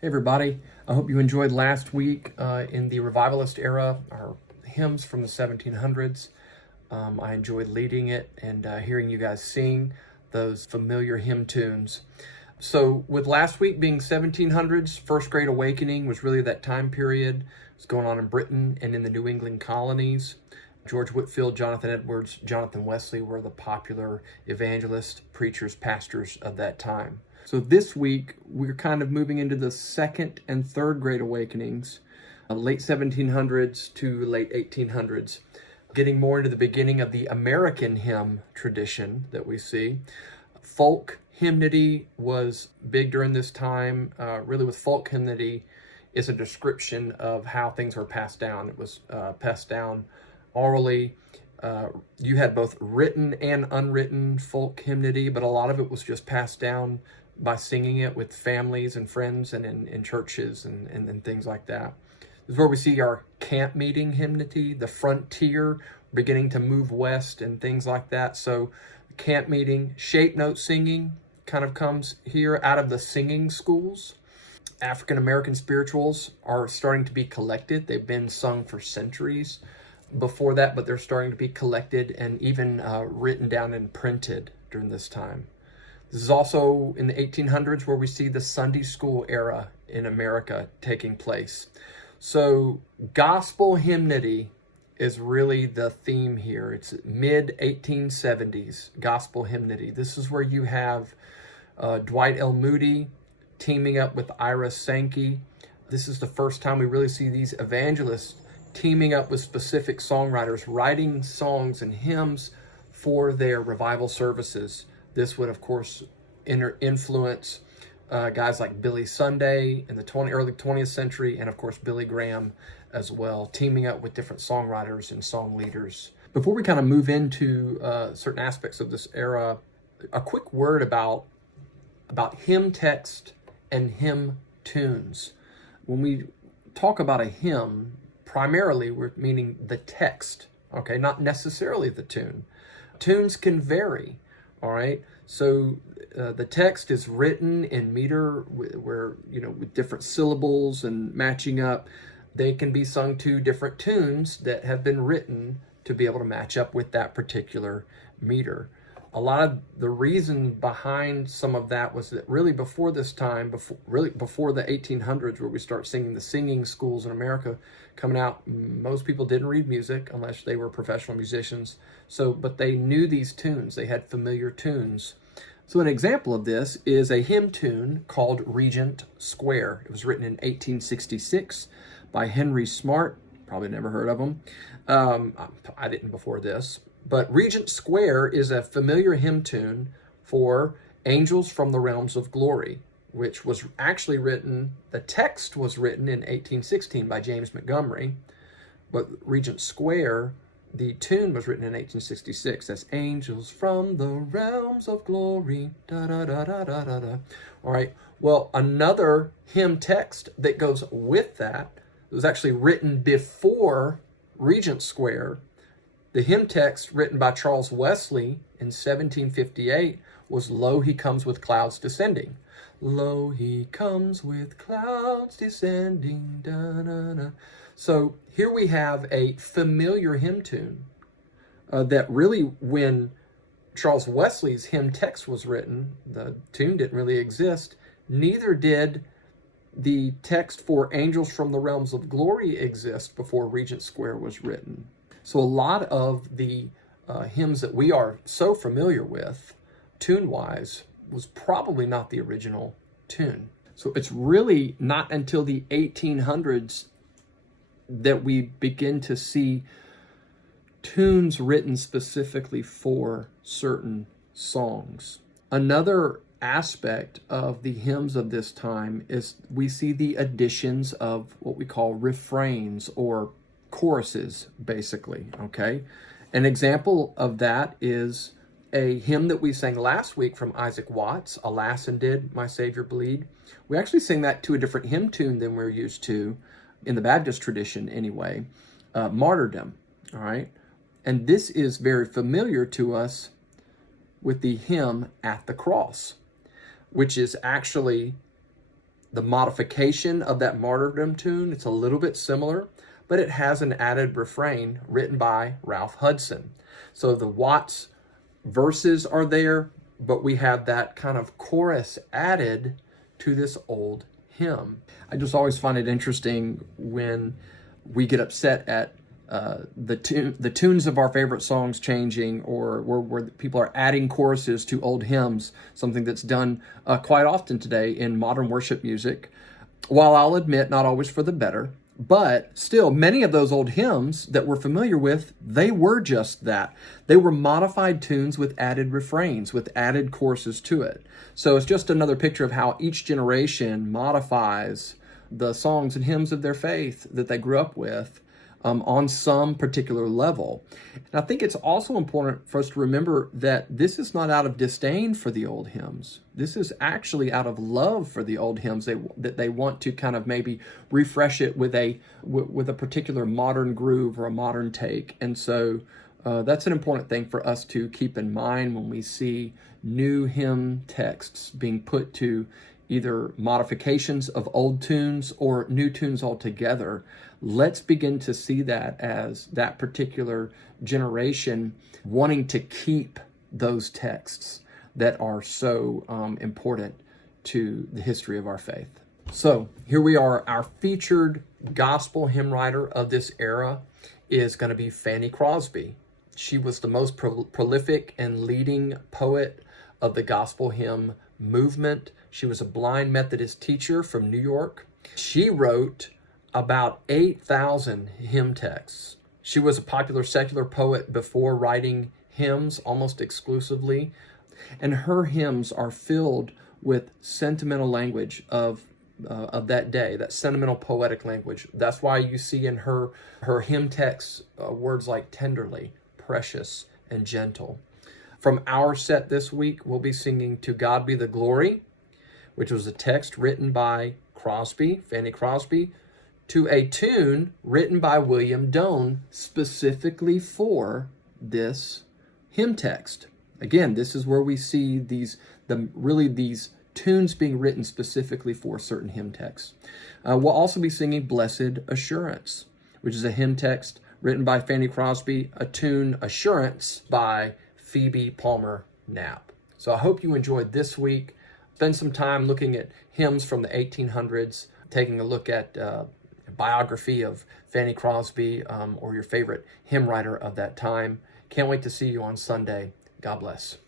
Hey everybody, I hope you enjoyed last week in the revivalist era, our hymns from the 1700s. I enjoyed leading it and hearing you guys sing those familiar hymn tunes. So with last week being 1700s, First Great Awakening was really that time period. It's going on in Britain and in the New England colonies. George Whitefield, Jonathan Edwards, Jonathan Wesley were the popular evangelists, preachers, pastors of that time. So this week, we're kind of moving into the second and third Great Awakenings, late 1700s to late 1800s, getting more into the beginning of the American hymn tradition that we see. Folk hymnody was big during this time. Really with folk hymnody is a description of how things were passed down. It was passed down orally. You had both written and unwritten folk hymnody, but a lot of it was just passed down by singing it with families and friends and in churches and things like that. This is where we see our camp meeting hymnody, the frontier beginning to move west and things like that. So camp meeting, shape note singing kind of comes here out of the singing schools. African American spirituals are starting to be collected. They've been sung for centuries before that, but they're starting to be collected and even written down and printed during this time. This is also in the 1800s where we see the Sunday school era in America taking place. So gospel hymnody is really the theme here. It's mid-1870s, gospel hymnody. This is where you have Dwight L. Moody teaming up with Ira Sankey. This is the first time we really see these evangelists teaming up with specific songwriters, writing songs and hymns for their revival services. This would, of course, influence guys like Billy Sunday in the early 20th century, and of course Billy Graham as well, teaming up with different songwriters and song leaders. Before we kind of move into certain aspects of this era, a quick word about hymn text and hymn tunes. When we talk about a hymn, primarily we're meaning the text, okay, not necessarily the tune. Tunes can vary. All right, so the text is written in meter where, with different syllables and matching up. They can be sung to different tunes that have been written to be able to match up with that particular meter. A lot of the reason behind some of that was that really before this time, before the 1800s, where we start seeing the singing schools in America coming out, most people didn't read music unless they were professional musicians. But they knew these tunes. They had familiar tunes. So an example of this is a hymn tune called Regent Square. It was written in 1866 by Henry Smart. Probably never heard of him. I didn't before this. But Regent Square is a familiar hymn tune for Angels from the Realms of Glory, which was actually written, the text was written in 1816 by James Montgomery, but Regent Square, the tune was written in 1866. That's Angels from the Realms of Glory, da-da-da-da-da-da-da. All right, well, another hymn text that goes with that was actually written before Regent Square. The hymn text written by Charles Wesley in 1758 was Lo, He Comes with Clouds Descending. Lo, He comes with clouds descending. Da-na-na. So here we have a familiar hymn tune that really, when Charles Wesley's hymn text was written, the tune didn't really exist. Neither did the text for Angels from the Realms of Glory exist before Regent Square was written. So a lot of the hymns that we are so familiar with, tune-wise, was probably not the original tune. So it's really not until the 1800s that we begin to see tunes written specifically for certain songs. Another aspect of the hymns of this time is we see the additions of what we call refrains or choruses, basically, okay? An example of that is a hymn that we sang last week from Isaac Watts, Alas and Did My Savior Bleed. We actually sing that to a different hymn tune than we're used to in the Baptist tradition anyway, Martyrdom, all right? And this is very familiar to us with the hymn At the Cross, which is actually The modification of that martyrdom tune, it's a little bit similar, but it has an added refrain written by Ralph Hudson. So the Watts verses are there, but we have that kind of chorus added to this old hymn. I just always find it interesting when we get upset at the tunes of our favorite songs changing, or where people are adding choruses to old hymns, something that's done quite often today in modern worship music. While I'll admit, not always for the better, but still, many of those old hymns that we're familiar with, they were just that. They were modified tunes with added refrains, with added choruses to it. So it's just another picture of how each generation modifies the songs and hymns of their faith that they grew up with on some particular level. And I think it's also important for us to remember that this is not out of disdain for the old hymns. This is actually out of love for the old hymns, that they want to kind of maybe refresh it with a particular modern groove or a modern take. And so that's an important thing for us to keep in mind when we see new hymn texts being put to either modifications of old tunes or new tunes altogether. Let's begin to see that as that particular generation wanting to keep those texts that are so important to the history of our faith. So here we are. Our featured gospel hymn writer of this era is going to be Fanny Crosby. She was the most prolific and leading poet of the gospel hymn movement. She was a blind Methodist teacher from New York. She wrote about 8,000 hymn texts. She was a popular secular poet before writing hymns almost exclusively, and her hymns are filled with sentimental language of that day, that sentimental poetic language. That's why you see in her hymn texts words like tenderly, precious, and gentle. From our set this week, we'll be singing To God Be the Glory, which was a text written by Crosby, Fanny Crosby, to a tune written by William Doane specifically for this hymn text. Again, this is where we see these tunes being written specifically for certain hymn texts. We'll also be singing Blessed Assurance, which is a hymn text written by Fanny Crosby, a tune Assurance by Phoebe Palmer Knapp. So I hope you enjoyed this week. Spend some time looking at hymns from the 1800s, taking a look at a biography of Fanny Crosby or your favorite hymn writer of that time. Can't wait to see you on Sunday. God bless.